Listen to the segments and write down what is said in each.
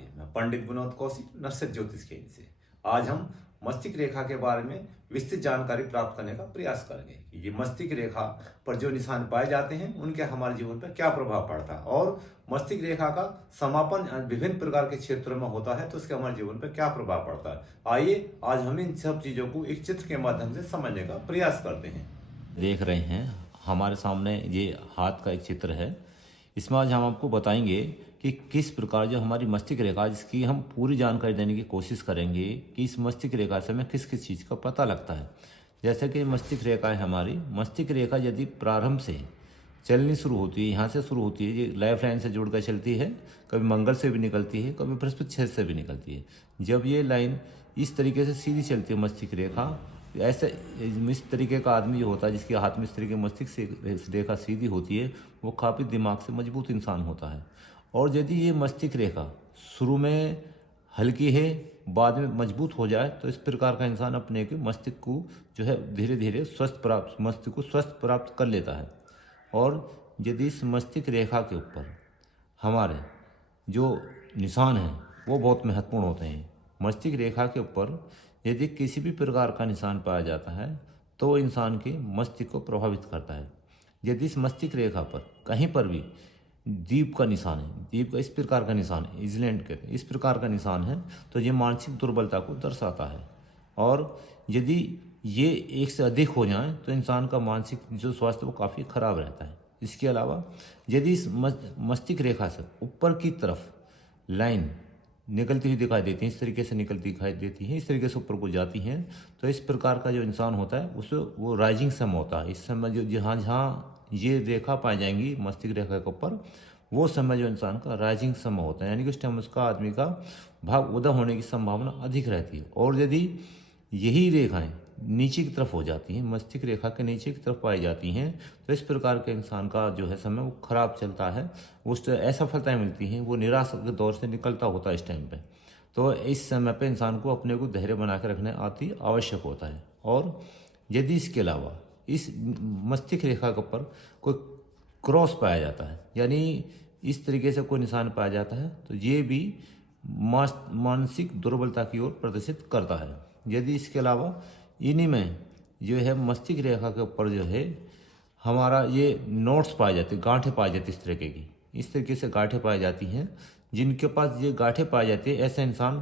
राधे। मैं पंडित विनोद कौशिक, नर्सरी ज्योतिष केंद्र से। आज हम मस्तिष्क रेखा के बारे में विस्तृत जानकारी प्राप्त करने का प्रयास करेंगे कि ये मस्तिष्क रेखा पर जो निशान पाए जाते हैं उनके हमारे जीवन पर क्या प्रभाव पड़ता है, और मस्तिष्क रेखा का समापन विभिन्न प्रकार के क्षेत्रों में होता है तो उसके हमारे जीवन पर क्या प्रभाव पड़ता है। आइए आज हम इन सब चीजों को एक चित्र के माध्यम से समझने का प्रयास करते हैं। देख रहे हैं हमारे सामने ये हाथ का एक चित्र है। इसमें आज हम आपको बताएंगे कि किस प्रकार जो हमारी मस्तिष्क रेखा, जिसकी हम पूरी जानकारी देने की कोशिश करेंगे कि इस मस्तिष्क रेखा से हमें किस किस चीज़ का पता लगता है। जैसे कि मस्तिष्क रेखा है हमारी, मस्तिष्क रेखा यदि प्रारंभ से चलनी शुरू होती है, यहाँ से शुरू होती है, ये लाइफ लाइन से जुड़कर चलती है, कभी मंगल से भी निकलती है, कभी बृहस्पति छेद से भी निकलती है। जब ये लाइन इस तरीके से सीधी चलती है मस्तिष्क रेखा, ऐसे इस तरीके का आदमी जो होता है जिसके हाथ में इस तरीके मस्तिष्क से रेखा सीधी होती है, वो काफ़ी दिमाग से मजबूत इंसान होता है। और यदि ये मस्तिष्क रेखा शुरू में हल्की है, बाद में मजबूत हो जाए, तो इस प्रकार का इंसान अपने के मस्तिष्क को जो है धीरे धीरे मस्तिष्क को स्वस्थ प्राप्त कर लेता है। और यदि इस मस्तिष्क रेखा के ऊपर हमारे जो निशान हैं वो बहुत महत्वपूर्ण होते हैं। मस्तिष्क रेखा के ऊपर यदि किसी भी प्रकार का निशान पाया जाता है तो इंसान के मस्तिष्क को प्रभावित करता है। यदि इस मस्तिष्क रेखा पर कहीं पर भी दीप का निशान है, दीप का इस प्रकार का निशान है, इजलैंड कहते हैं, इस प्रकार का निशान है, तो ये मानसिक दुर्बलता को दर्शाता है। और यदि ये एक से अधिक हो जाए तो इंसान का मानसिक जो स्वास्थ्य वो काफ़ी खराब रहता है। इसके अलावा यदि इस मस्तिष्क रेखा से ऊपर की तरफ लाइन निकलती हुई दिखाई देती है, इस तरीके से निकलती दिखाई देती है, इस तरीके से ऊपर को जाती हैं, तो इस प्रकार का जो इंसान होता है उसे वो राइजिंग सन होता है। इस समय जो जहाँ जहाँ ये रेखा पाई जाएंगी मस्तिष्क रेखा के ऊपर, वो समय जो इंसान का राइजिंग समय होता है, यानी कि उस टाइम उसका आदमी का भाव उदय होने की संभावना अधिक रहती है। और यदि यही रेखाएं नीचे की तरफ हो जाती हैं, मस्तिष्क रेखा के नीचे की तरफ पाई जाती हैं, तो इस प्रकार के इंसान का जो है समय वो खराब चलता है, उससे असफलताएं मिलती हैं, वो निराश के दौर से निकलता होता है इस टाइम पे। तो इस समय पे इंसान को अपने को धैर्य बना के रखना अति आवश्यक होता है। और यदि इसके अलावा इस मस्तिष्क रेखा के ऊपर कोई क्रॉस पाया जाता है, यानी इस तरीके से कोई निशान पाया जाता है, तो ये भी मानसिक दुर्बलता की ओर प्रदर्शित करता है। यदि इसके अलावा इन्हीं में जो है मस्तिष्क रेखा के ऊपर जो है हमारा ये नोट्स पाए जाते, गांठें पाई जाती, इस तरीके की, इस तरीके से गांठें पाई जाती हैं, जिनके पास ये गांठें पाई जाती है, ऐसा इंसान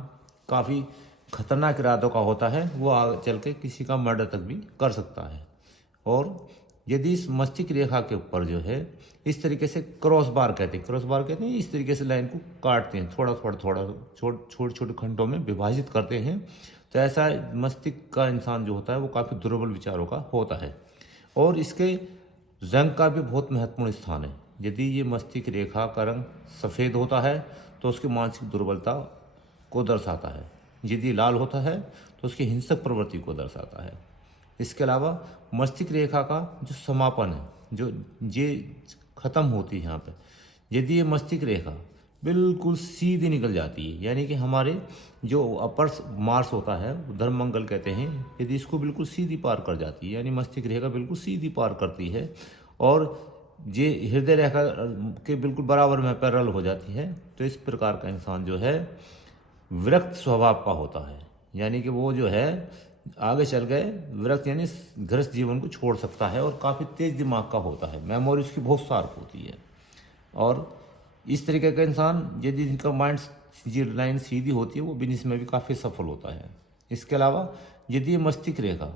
काफ़ी खतरनाक इरादों का होता है, वो आगे चल के किसी का मर्डर तक भी कर सकता है। और यदि इस मस्तिष्क रेखा के ऊपर जो है इस तरीके से क्रॉस बार कहते हैं, इस तरीके से लाइन को काटते हैं, थोड़ा छोटे छोटे खंडों में विभाजित करते हैं, तो ऐसा मस्तिष्क का इंसान जो होता है वो काफ़ी दुर्बल विचारों का होता है। और इसके रंग का भी बहुत महत्वपूर्ण स्थान है। यदि ये मस्तिष्क रेखा का रंग सफ़ेद होता है तो उसकी मानसिक दुर्बलता को दर्शाता है, यदि लाल होता है तो उसकी हिंसक प्रवृत्ति को दर्शाता है। इसके अलावा मस्तिष्क रेखा का जो समापन है, जो ये ख़त्म होती है यहाँ पे, यदि ये मस्तिष्क रेखा बिल्कुल सीधी निकल जाती है, यानी कि हमारे जो अपर मार्स होता है, धर्म मंगल कहते हैं, यदि इसको बिल्कुल सीधी पार कर जाती है, यानी मस्तिष्क रेखा बिल्कुल सीधी पार करती है, और ये हृदय रेखा के बिल्कुल बराबर में पैरेलल हो जाती है, तो इस प्रकार का इंसान जो है विरक्त स्वभाव का होता है, यानी कि वो जो है आगे चल गए विरक्त यानी गृहस्थ जीवन को छोड़ सकता है, और काफ़ी तेज दिमाग का होता है, मेमोरी उसकी बहुत शार्प होती है। और इस तरीके का इंसान यदि इनका माइंड ये लाइन सीधी होती है, वो बिजनेस में भी काफ़ी सफल होता है। इसके अलावा यदि ये मस्तिष्क रेखा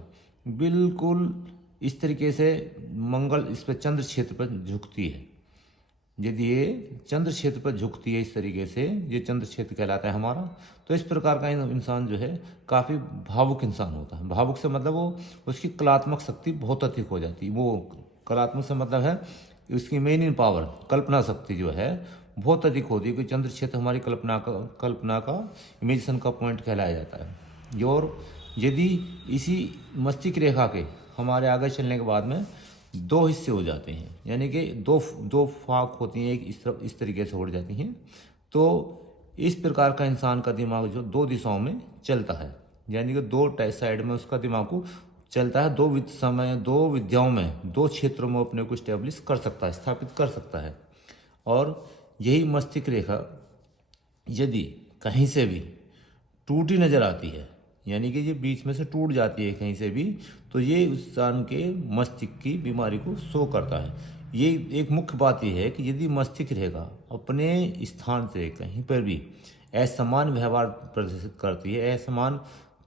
बिल्कुल इस तरीके से मंगल इस पर चंद्र क्षेत्र पर झुकती है, यदि ये चंद्र क्षेत्र पर झुकती है इस तरीके से, ये चंद्र क्षेत्र कहलाता है हमारा, तो इस प्रकार का इंसान जो है काफ़ी भावुक इंसान होता है। भावुक से मतलब वो उसकी कलात्मक शक्ति बहुत अधिक हो जाती है। वो कलात्मक से मतलब है उसकी मेन इन पावर, कल्पना शक्ति जो है बहुत अधिक होती है, क्योंकि चंद्र क्षेत्र हमारी कल्पना का इमेजिनेशन का पॉइंट कहलाया जाता है। और यदि इसी मस्तिष्क रेखा के हमारे आगे चलने के बाद में दो हिस्से हो जाते हैं, यानी कि दो फाक होती हैं, एक इस तरफ इस तरीके से उड़ जाती हैं, तो इस प्रकार का इंसान का दिमाग जो दो दिशाओं में चलता है, यानी कि दो साइड में उसका दिमाग को चलता है, दो विद्याओं में, दो क्षेत्रों में अपने को स्टैब्लिश कर सकता है, स्थापित कर सकता है। और यही मस्तिष्क रेखा यदि कहीं से भी टूटी नज़र आती है, यानी कि ये बीच में से टूट जाती है कहीं से भी, तो ये उस इंसान के मस्तिष्क की बीमारी को शो करता है। ये एक मुख्य बात यह है कि यदि मस्तिष्क रेखा अपने स्थान से कहीं पर भी असमान व्यवहार प्रदर्शित करती है, असमान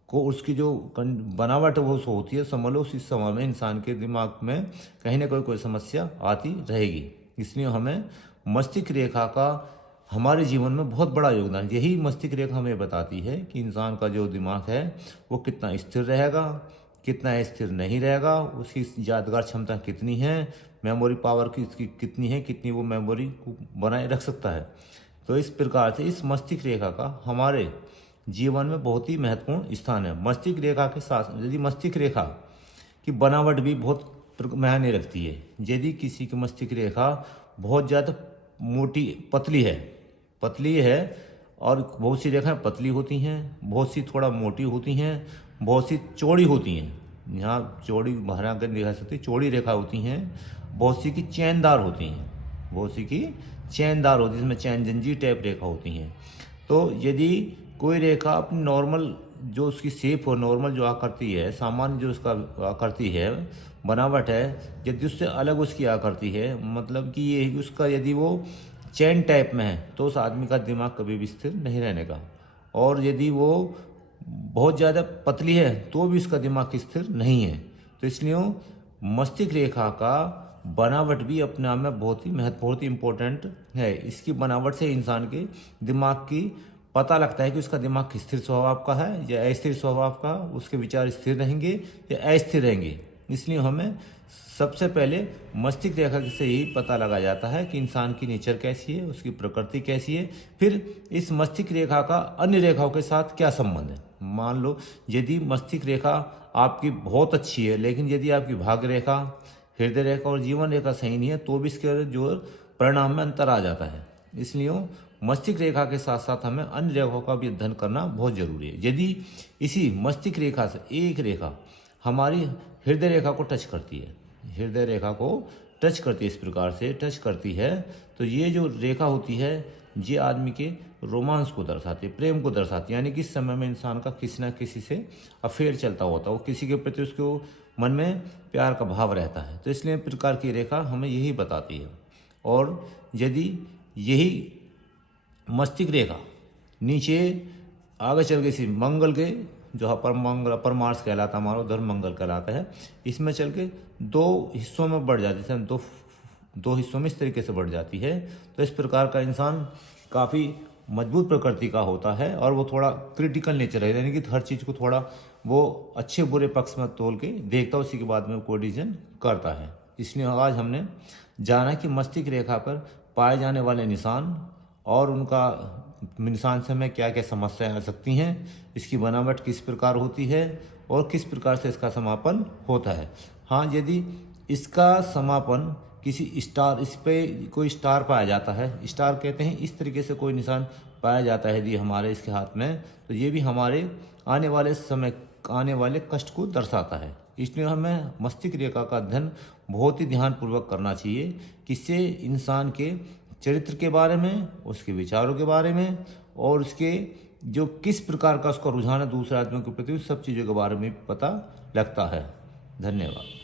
को उसकी जो बनावट वो होती है, समझ लो उस समय में इंसान के दिमाग में कहीं ना कोई समस्या आती रहेगी। इसलिए हमें मस्तिष्क रेखा का हमारे जीवन में बहुत बड़ा योगदान, यही मस्तिष्क रेखा हमें बताती है कि इंसान का जो दिमाग है वो कितना स्थिर रहेगा, कितना स्थिर नहीं रहेगा, उसकी यादगार क्षमता कितनी है, मेमोरी पावर की उसकी कितनी है, कितनी वो मेमोरी को बनाए रख सकता है। तो इस प्रकार से इस मस्तिष्क रेखा का हमारे जीवन में बहुत ही महत्वपूर्ण स्थान है। मस्तिष्क रेखा के साथ यदि मस्तिष्क रेखा की बनावट भी बहुत मायने रखती है। यदि किसी की मस्तिष्क रेखा बहुत ज़्यादा मोटी पतली है और बहुत सी रेखाएं पतली होती हैं, बहुत सी थोड़ा मोटी होती हैं, बहुत सी चौड़ी होती हैं। यहाँ चौड़ी बाहर आकर दिखा सकते चौड़ी रेखा होती हैं, बहुत सी की चैनदार होती हैं, इसमें चैन जंजीर टाइप रेखा होती हैं। तो यदि कोई रेखा अपनी नॉर्मल जो उसकी शेप हो, नॉर्मल जो आकृति है, सामान्य जो उसका आकृति है, बनावट है, यदि उससे अलग उसकी आकृति है, मतलब कि ये उसका यदि वो चैन टाइप में है, तो उस आदमी का दिमाग कभी भी स्थिर नहीं रहने का। और यदि वो बहुत ज़्यादा पतली है तो भी उसका दिमाग स्थिर नहीं है। तो इसलिए मस्तिष्क रेखा का बनावट भी अपने आप में बहुत ही इम्पोर्टेंट है। इसकी बनावट से इंसान के दिमाग की पता लगता है कि उसका दिमाग स्थिर स्वभाव का है या अस्थिर स्वभाव का, उसके विचार स्थिर रहेंगे या अस्थिर रहेंगे। इसलिए हमें सबसे पहले मस्तिष्क रेखा से ही पता लगा जाता है कि इंसान की नेचर कैसी है, उसकी प्रकृति कैसी है, फिर इस मस्तिष्क रेखा का अन्य रेखाओं के साथ क्या संबंध है। मान लो यदि मस्तिष्क रेखा आपकी बहुत अच्छी है, लेकिन यदि आपकी भाग्य रेखा, हृदय रेखा और जीवन रेखा सही नहीं है, तो भी इसके जो परिणाम में अंतर आ जाता है। इसलिए मस्तिष्क रेखा के साथ साथ हमें अन्य रेखाओं का भी अध्ययन करना बहुत जरूरी है। यदि इसी मस्तिष्क रेखा से एक रेखा हमारी हृदय रेखा को टच करती है, इस प्रकार से टच करती है, तो ये जो रेखा होती है ये आदमी के रोमांस को दर्शाती है, प्रेम को दर्शाती है। यानी कि इस समय में इंसान का किसी न किसी से अफेयर चलता होता है, वो किसी के प्रति उसको मन में प्यार का भाव रहता है। तो इसलिए प्रकार की रेखा हमें यही बताती है। और यदि यही मस्तिष्क रेखा नीचे आगे चल के इसी मंगल के जो अपर मार्स कहलाता है, हमारा उधर मंगल कहलाता है, इसमें चल के दो हिस्सों में बढ़ जाती है, दो हिस्सों में इस तरीके से बढ़ जाती है। तो इस प्रकार का इंसान काफ़ी मजबूत प्रकृति का होता है और वो थोड़ा क्रिटिकल नेचर है, यानी कि हर चीज़ को थोड़ा वो अच्छे बुरे पक्ष में तोल के देखता है, उसी के बाद में कोई डिसीजन करता है। इसलिए आज हमने जाना कि मस्तिष्क रेखा पर पाए जाने वाले निशान और उनका निशान से हमें क्या क्या समस्याएं आ सकती हैं, इसकी बनावट किस प्रकार होती है और किस प्रकार से इसका समापन होता है। हाँ, यदि इसका समापन किसी स्टार, इस पे कोई स्टार पाया जाता है, स्टार कहते हैं, इस तरीके से कोई निशान पाया जाता है यदि हमारे इसके हाथ में, तो ये भी हमारे आने वाले कष्ट को दर्शाता है। इसलिए हमें मस्तिष्क रेखा का अध्ययन बहुत ही ध्यानपूर्वक करना चाहिए, किससे इंसान के चरित्र के बारे में, उसके विचारों के बारे में और उसके जो किस प्रकार का उसका रुझान है दूसरे आदमियों के प्रति, उस सब चीज़ों के बारे में पता लगता है। धन्यवाद।